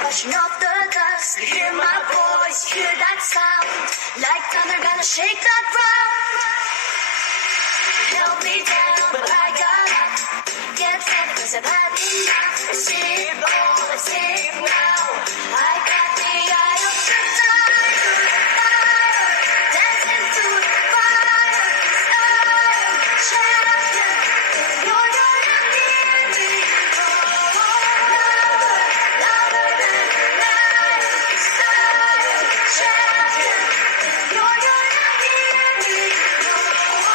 Brushing off the dust, hear my voice, hear that sound. Like thunder, gonna shake that ground. Held me down, but I got up. Get ready, cause I've had enough. I see it all, I see it now. I got the eye of the tiger, dancing through the fire. 'Cause I'm champion, and you're gonna hear me roar. Louder than the night. 'Cause I'm champion, and you're gonna hear me roar.